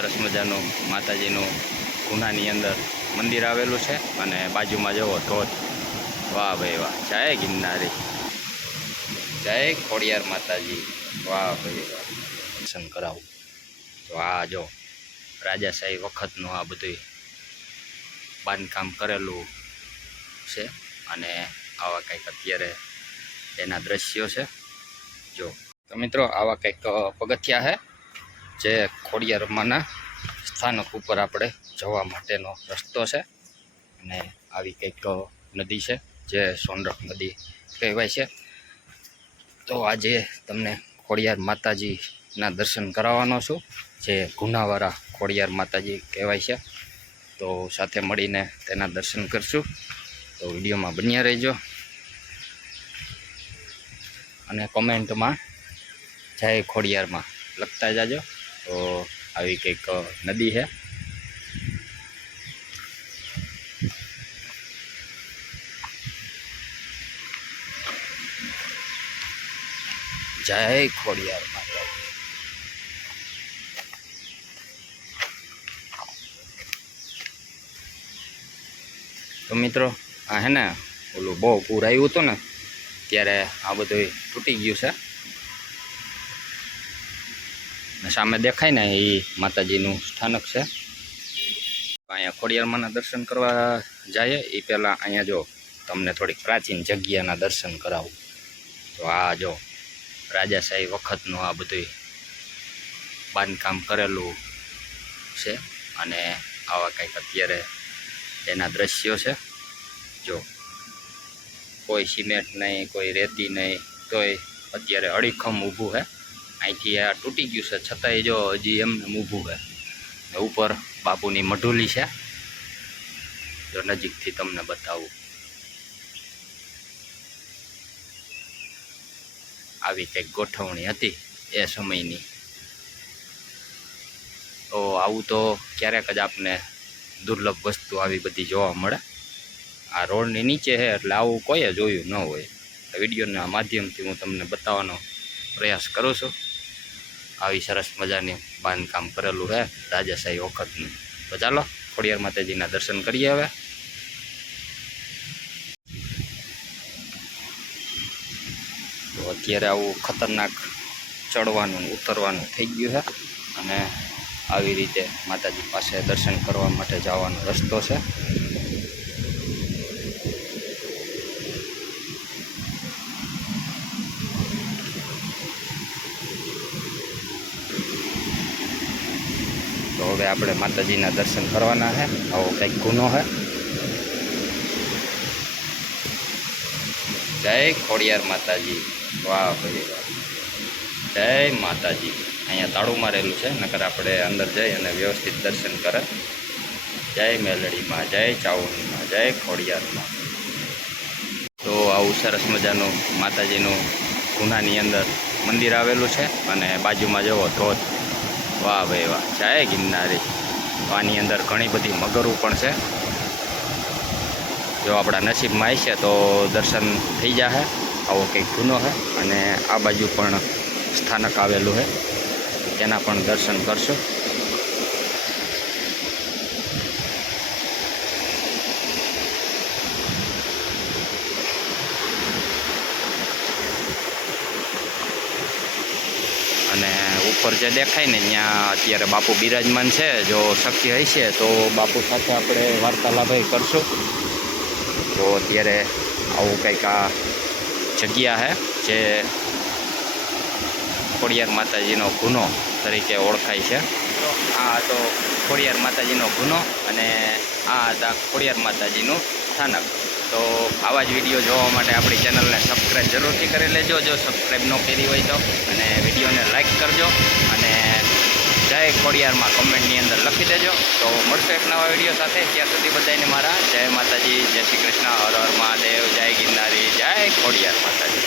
સરસ મજાનું માતાજીનું ગુનાની અંદર મંદિર આવેલું છે અને બાજુમાં જવો ધોધ. વાહ ભાઈ વાહ, જય ગિરનારી, જય ખોડિયાર માતાજી. વાહ ભાઈ વાહ, દર્શન કરાવું. તો આ જો રાજાશાહી વખતનું આ બધું બાંધકામ કરેલું છે અને આવા કંઈક અત્યારે એના દ્રશ્યો છે. જો તો મિત્રો આવા કંઈક પગથિયા છે જે ખોડિયારમાંના સ્થાનક ઉપર આપણે જવા માટેનો રસ્તો છે અને આવી કંઈક નદી છે જે સોનરખ નદી કહેવાય છે. તો આજે તમને ખોડિયાર માતાજીના દર્શન કરાવવાનો છું, જે ગુનાવાળા ખોડિયાર માતાજી કહેવાય છે. તો સાથે મળીને તેના દર્શન કરશું. તો વિડીયોમાં બન્યા રહેજો અને કોમેન્ટમાં જય ખોડિયારમાં લખતા જાજો. તો આવી કંઈક નદી છે. જય ખોડિયાર માતા. તો મિત્રો આ હે ને ઓલું બહુ પૂર આવ્યું હતું ને ત્યારે આ બધું તૂટી ગયું છે. સામે દેખાય ને એ માતાજીનું સ્થાનક છે. અહીંયા ખોડિયારમાંના દર્શન કરવા જાય એ પહેલાં અહીંયા જો તમને થોડીક પ્રાચીન જગ્યાના દર્શન કરાવું. તો આ જો રાજાશાહી વખતનું આ બધું બાંધકામ કરેલું છે અને આવા કંઈક અત્યારે એના દ્રશ્યો છે. જો કોઈ સિમેન્ટ નહીં, કોઈ રેતી નહીં, તોય અત્યારે અડીખમ ઊભું છે. અહીંથી આ તૂટી ગયું છે છતાંય જો હજી એમને ઊભું છે. ઉપર બાપુની મઢુલી છે, જો નજીકથી તમને બતાવું. આવી કંઈક ગોઠવણી હતી એ સમયની. તો આવું તો ક્યારેક જ આપને દુર્લભ વસ્તુ આવી બધી જોવા મળે. આ રોડની નીચે છે એટલે આવું કોઈ જોયું ન હોય. વિડીયોના માધ્યમથી હું તમને બતાવવાનો પ્રયાસ કરું છું. આવી સરસ મજાની બાંધકામ કરેલું છે રાજાશાહી વખતનું. તો ચાલો ખોડિયાર માતાજીના દર્શન કરીએ હવે. તો અત્યારે આવું ખતરનાક ચડવાનું ઉતરવાનું થઈ ગયું છે અને આવી રીતે માતાજી પાસે દર્શન કરવા માટે જવાનો રસ્તો છે. તો હવે આપણે માતાજીના દર્શન કરવાના છે. આવો કંઈક ગુનો છે. જય ખોડિયાર માતાજી. વાહ ભાઈ વાહ, જય માતાજી. અહીંયા તાળું મારેલું છે, નકર આપણે અંદર જઈ અને વ્યવસ્થિત દર્શન કરે. જય મેલડીમાં, જય ચાઉંડીમાં, જય ખોડિયારમાં. તો આવું સરસ મજાનું માતાજીનું ગુનાની અંદર મંદિર આવેલું છે અને બાજુમાં જવો ધોધ. વાહ ભાઈ વાહ, જય ગિરનારી. આની અંદર ઘણી બધી મગરો પણ છે. જો આપણા નસીબમાં હશે તો દર્શન થઈ જશે. આવો કંઈક ગુનો છે અને આ બાજુ પણ સ્થાનક આવેલું છે, તેના પણ દર્શન કરશો. અને ઉપર જે દેખાય ને ત્યાં અત્યારે બાપુ બિરાજમાન છે. જો શક્ય હશે તો બાપુ સાથે આપણે વાર્તાલાપ કરશું. તો અત્યારે આવું કંઈક આ જગ્યા છે જે ખોડિયાર માતાજીનો ગુનો તરીકે ઓળખાય છે. આ તો ખોડિયાર માતાજીનો ગુનો અને આ હતા ખોડિયાર માતાજીનું સ્થાનક. તો આવા જ વિડીયો જોવા માટે આપણી ચેનલને સબસ્ક્રાઈબ જરૂરથી કરી લેજો જો સબસ્ક્રાઈબ ન કરી હોય તો, અને વિડીયોને લાઈક કરજો અને જય ખોડિયારમાં કમેન્ટની અંદર લખી દેજો. તો મળશે એક નવા વિડીયો સાથે. ત્યાં સુધી બધાને મારા જય માતાજી, જય શ્રી કૃષ્ણ, હર હર મહાદેવ, જય ગિરનારી, જય ખોડિયાર માતાજી.